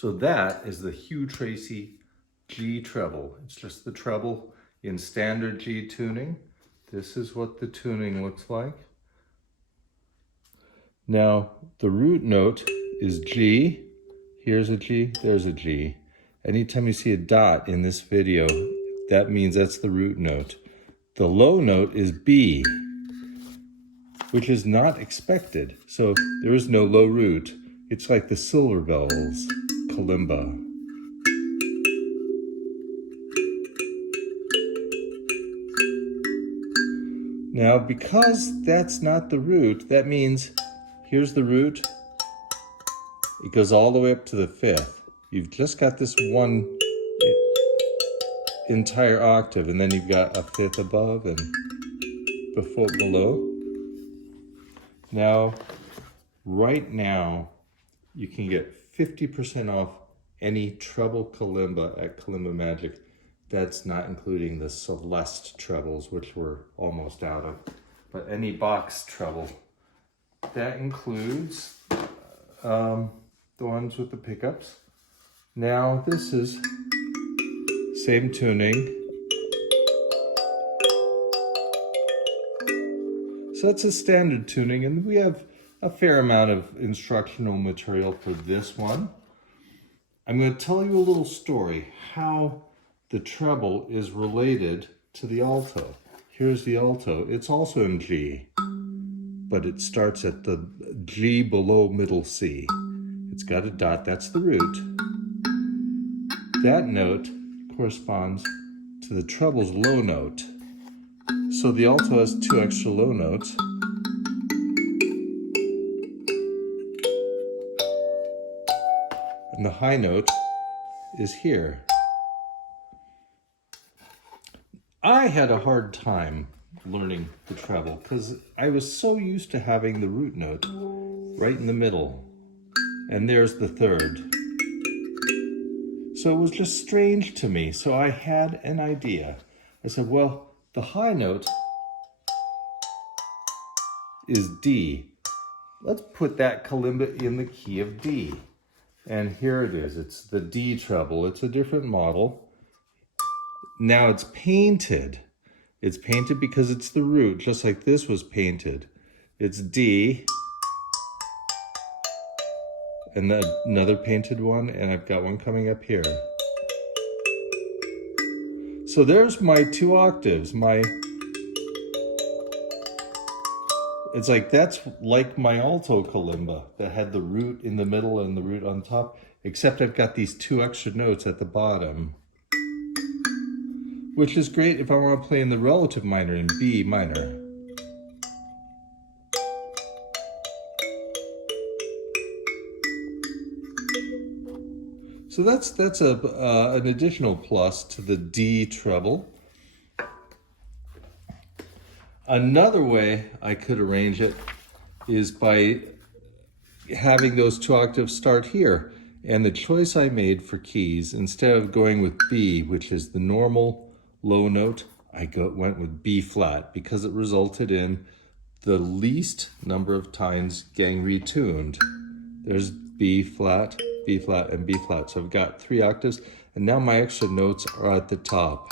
So that is the Hugh Tracy G Treble. It's just the treble in standard G tuning. This is what the tuning looks like. Now, the root note is G. Here's a G, there's a G. Anytime you see a dot in this video, that means that's the root note. The low note is B, which is not expected. So there is no low root. It's like the silver bells, Kalimba. Now, because that's not the root, that means here's the root. It goes all the way up to the fifth. You've just got this one entire octave, and then you've got a fifth above and below. Now, right now, you can get 50% off any treble kalimba at Kalimba Magic. That's not including the Celeste trebles, which we're almost out of. But any box treble. That includes the ones with the pickups. Now, this is same tuning. So that's a standard tuning, and we have a fair amount of instructional material for this one. I'm going to tell you a little story, how the treble is related to the alto. Here's the alto. It's also in G, but it starts at the G below middle C. It's got a dot, that's the root. That note corresponds to the treble's low note. So the alto has two extra low notes. And the high note is here. I had a hard time learning the treble because I was so used to having the root note right in the middle. And there's the third. So it was just strange to me. So I had an idea. I said, well, the high note is D. Let's put that kalimba in the key of D. And here it is. It's the D treble. It's a different model. Now it's painted. It's painted because it's the root, just like this was painted. It's D. And then another painted one, and I've got one coming up here. So there's my two octaves. It's like, that's like my alto kalimba that had the root in the middle and the root on top, except I've got these two extra notes at the bottom, which is great if I want to play in the relative minor in B minor. So that's an additional plus to the D treble. Another way I could arrange it is by having those two octaves start here. And the choice I made for keys, instead of going with B, which is the normal low note, I went with B flat because it resulted in the least number of times getting retuned. There's B flat, and B flat. So I've got three octaves, and now my extra notes are at the top.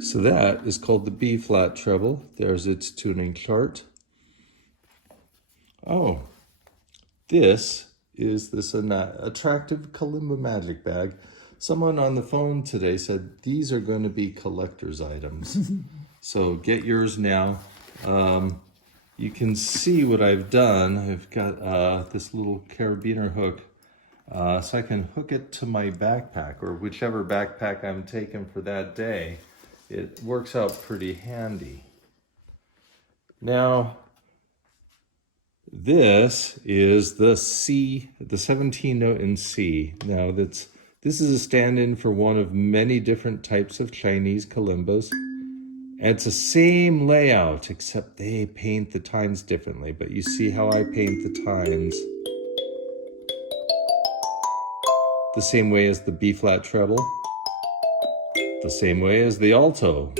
So that is called the B flat treble. There's its tuning chart. Oh, this is this attractive Kalimba magic bag. Someone on the phone today said these are going to be collector's items. So get yours now. You can see what I've done. I've got this little carabiner hook so I can hook it to my backpack or whichever backpack I'm taking for that day. It works out pretty handy. Now, this is the C, the 17 note in C. Now this is a stand-in for one of many different types of Chinese kalimbas. And it's the same layout, except they paint the tines differently. But you see how I paint the tines the same way as the B flat treble, the same way as the alto,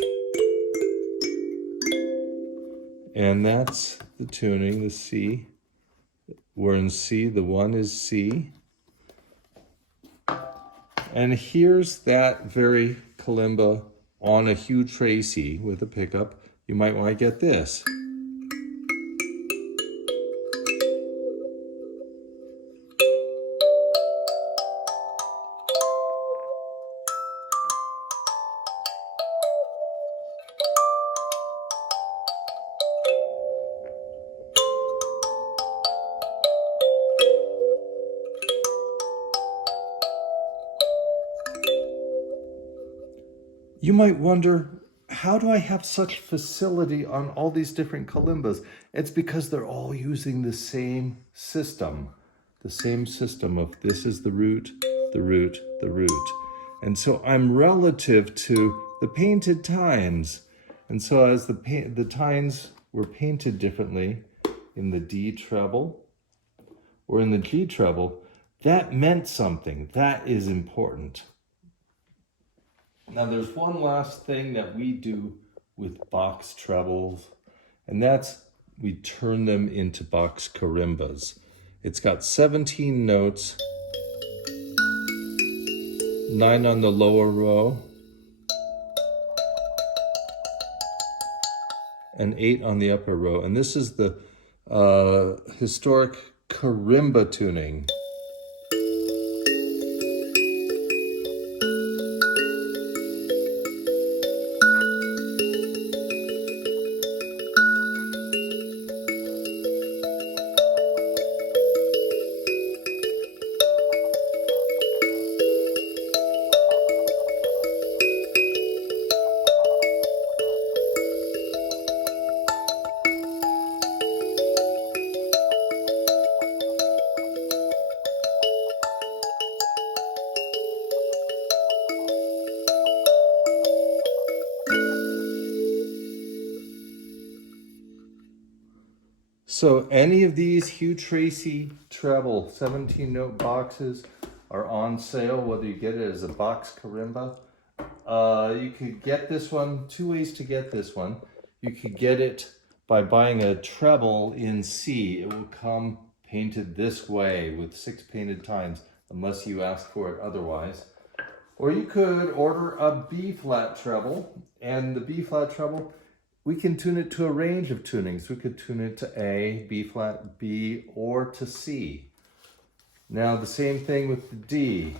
And that's the tuning, the C. We're in C, the one is C. And here's that very kalimba on a huge Tracy with a pickup. You might want to get this. You might wonder, how do I have such facility on all these different kalimbas? It's because they're all using the same system. The same system of this is the root, the root, the root. And so I'm relative to the painted tines. And so as the tines were painted differently in the D treble or in the G treble, that meant something. That is important. Now there's one last thing that we do with box trebles, and that's we turn them into box karimbas. It's got 17 notes, 9 on the lower row, and 8 on the upper row. And this is the historic Karimba tuning. So any of these Hugh Tracy treble 17 note boxes are on sale, whether you get it as a box karimba. You could get this one, 2 ways to get this one. You could get it by buying a treble in C. It will come painted this way with 6 painted tines, unless you ask for it otherwise. Or you could order a B flat treble, and the B flat treble, we can tune it to a range of tunings. We could tune it to A, B flat, B, or to C. Now the same thing with the D.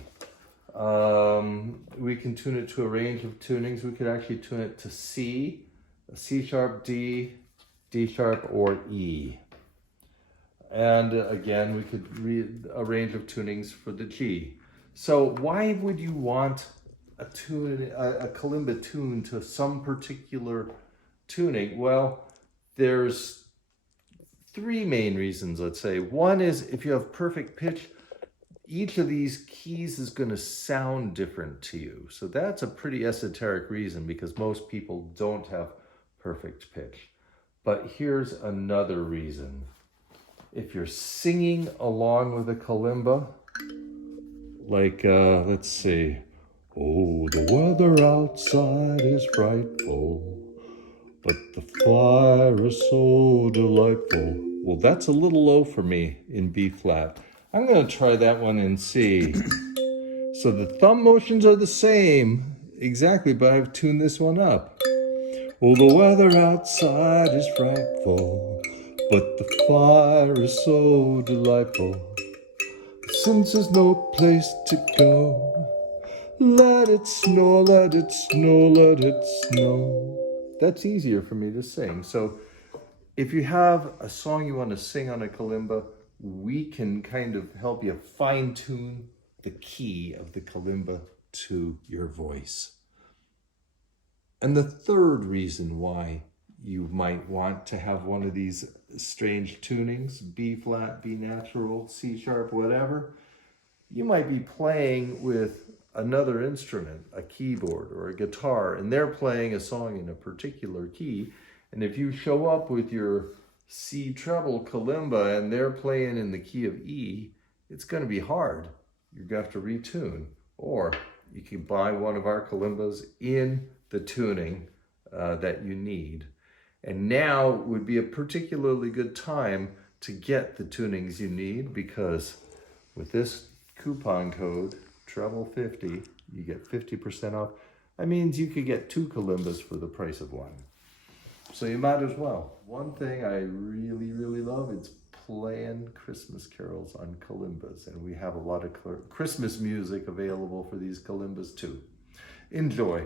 We can tune it to a range of tunings. We could actually tune it to C, a C sharp, D, D sharp, or E. And again, we could read a range of tunings for the G. So why would you want a kalimba tune to some particular tuning? Well, there's 3 main reasons, let's say. One is if you have perfect pitch, each of these keys is going to sound different to you. So that's a pretty esoteric reason, because most people don't have perfect pitch. But here's another reason. If you're singing along with a kalimba, like, let's see, oh, the weather outside is frightful, but the fire is so delightful. Well, that's a little low for me in B flat. I'm going to try that one in C. So the thumb motions are the same, exactly, but I've tuned this one up. Oh, the weather outside is frightful, but the fire is so delightful. Since there's no place to go, let it snow, let it snow, let it snow. That's easier for me to sing. So if you have a song you want to sing on a kalimba, we can kind of help you fine tune the key of the kalimba to your voice. And the third reason why you might want to have one of these strange tunings, B flat, B natural, C sharp, whatever, you might be playing with another instrument, a keyboard or a guitar, and they're playing a song in a particular key. And if you show up with your C treble kalimba and they're playing in the key of E, it's going to be hard. You're going to have to retune. Or you can buy one of our kalimbas in the tuning that you need. And now would be a particularly good time to get the tunings you need, because with this coupon code, Treble50, you get 50% off. That means you could get 2 kalimbas for the price of 1. So you might as well. One thing I really, really love is playing Christmas carols on kalimbas. And we have a lot of Christmas music available for these kalimbas too. Enjoy.